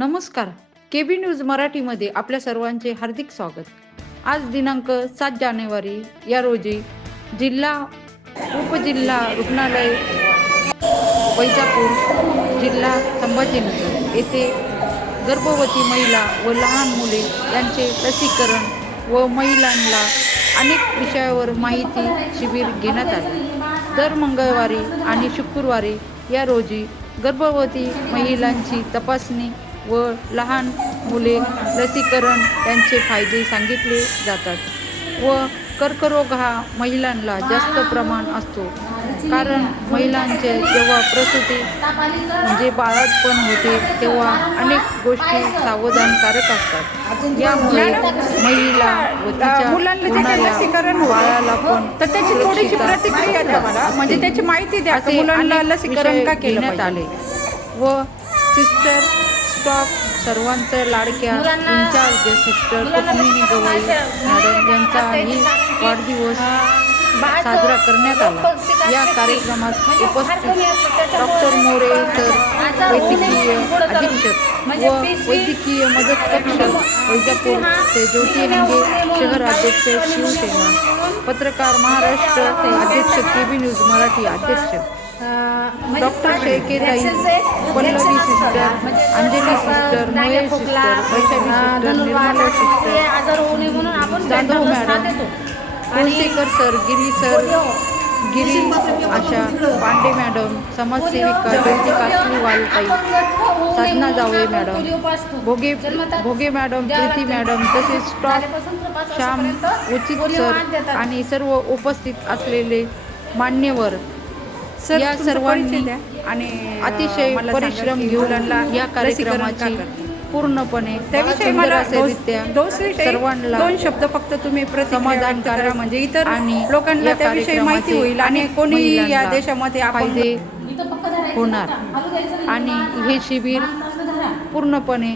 नमस्कार. के बी न्यूज मराठीमध्ये आपल्या सर्वांचे हार्दिक स्वागत. आज दिनांक सात जानेवारी या रोजी जिल्हा उपजिल्हा रुग्णालय वैजापूर जिल्हा संभाजीनगर येथे गर्भवती महिला व लहान मुले यांचे लसीकरण व महिलांना अनेक विषयावर माहिती शिबिर घेण्यात आले. दर मंगळवारी आणि शुक्रवारी या रोजी गर्भवती महिलांची तपासणी व लहान मुले लसीकरण यांचे फायदे सांगितले जातात व कर्करोग हा महिलांना जास्त प्रमाण असतो. कारण महिलांचे जेव्हा प्रसूती म्हणजे बाळातपण होते तेव्हा अनेक गोष्टी सावधानकारक असतात. यामुळे महिला व तिच्या बाळाला पण तर त्याची थोडीशी प्रतिक्रिया द्या म्हणजे त्याची माहिती द्या मुलांना लसीकरण का केलं आले. व सिस्टर स्टॉप सर्वांच्या लाडक्या इन्चार्ज सिस्टर लसीकरण गवई मॅडम यांचाही वाढदिवस साजरा करण्यात आला. या कार्यक्रमात म्हणजे उपस्थित डॉक्टर मोरे सर नये वैद्यकीय. अधीक्षक म्हणजे व वैद्यकीय मदत कक्ष वैजापूर ते ज्योती हिंगे शहर अध्यक्ष शिवसेना. पत्रकार महाराष्ट्र अध्यक्ष के बी न्यूज मराठी अध्यक्ष. म्हणजे doctor शेळकेताई, Pallavi sister, Anjali sister, Mahesh sister, Vaishali sister, Nirmala sister, Jadhav madam, Kulshekhar sir Giri sir Giri Asha Pande madam समाजसेविका Jyoti वालताई Sadhana Jawale madam Bhoge Bhoge madam Preeti madam तसेच स्टॉप श्याम उचित सर आणि सर्व उपस्थित असलेले मान्यवर sir या सर्वांनी आणि अतिशय परिश्रम घेऊन या कार्यक्रमाची? पूर्णपणे त्याविषयी मला सुंदर दोन शब्द फक्त तुम्ही समाधानकारक करा. म्हणजे इतर आणि लोकांना त्याविषयी माहिती होईल आणि अनेक कोणी या देशामध्ये फायदे होणार. आणि हे शिबिर पूर्णपणे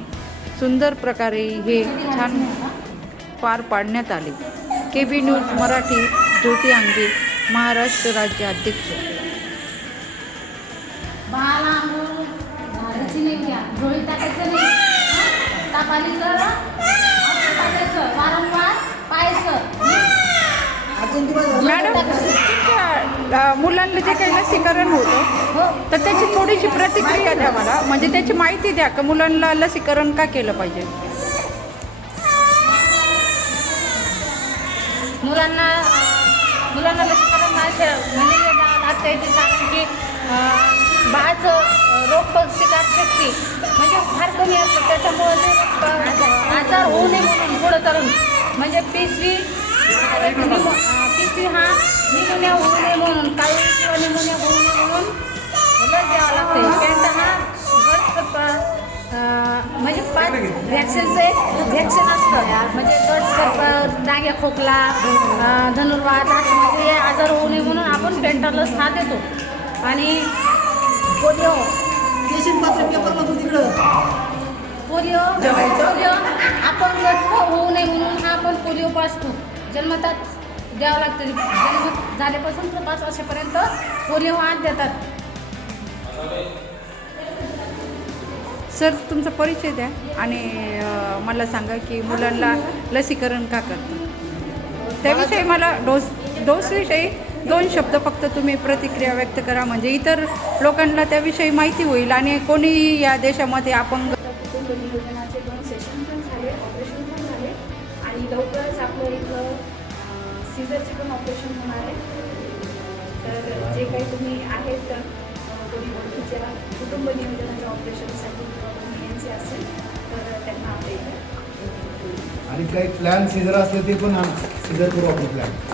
सुंदर प्रकारे हे छान पार पाडण्यात आले. के बी न्यूज मराठी ज्योती अंगे महाराष्ट्र राज्य अध्यक्ष. बाळाला आंघोळ घालायची नाही घ्या झोळीत टाकायचं नाही. हं? ताप आली तर औषध टाकायचं वारंवार पाहायचं मॅडम मुलांना जे काही लसीकरण होतं हो. तर त्याची थोडीशी प्रतिक्रिया द्या मला. म्हणजे त्याची माहिती द्या का मुलांना लसीकरण का केलं पाहिजे? मुलांना मुलांना लसीकरण माझ्या म्हणजे द्यावं लागतं याचे कारण की अं, बाळाचं शक्ती म्हणजे फार कमी असतं. त्याच्यामुळे ते आजार होऊ नये म्हणून पुढं चालून. म्हणजे पिशवी पिशवी हा निमोनिया होऊ नये म्हणून काही किंवा निमोनिया होऊ नये म्हणून लस द्यावं लागते. त्यांचा हा गट म्हणजे पाच व्हॅक्सिनचं एक व्हॅक्सिन असतं. म्हणजे गट डांग्या खोकला धनुर्वाद धनुर्वात असं म्हणजे हे आजार होऊ नये म्हणून आपण पेंटाला साथ देतो. आणि पोलिओ. Polio polio. अपंग होऊ नये म्हणून हा आपण पोलिओ पाजतो जन्मतात द्यावं लागतं. जन्म झाल्यापासून तर पाच वर्षापर्यंत पोलिओ हात देतात. सर तुमचा परिचय द्या आणि अं, मला सांगा की मुलांना लसीकरण का करतात? त्याविषयी मला डोस डोसविषयी दोन शब्द फक्त तुम्ही प्रतिक्रिया व्यक्त करा. म्हणजे इतर लोकांना त्याविषयी माहिती होईल आणि कोणी या देशामध्ये अपंग कुटुंब नियोजनाचे दोन सेशन पण झाले ऑपरेशन पण झाले आणि लवकरच आपलं इथं सीझरचे पण ऑपरेशन होणार आहे. तर जे काही तुम्ही आहेत अ, कोणी ओळखीच्या कुटुंब नियोजनाच्या ऑपरेशनसाठी कोणी एन सी असेल तर त्यांना आपल्या इथं आणि काही प्लॅन सिजर असले ते पण सिजर करू आपण प्लॅन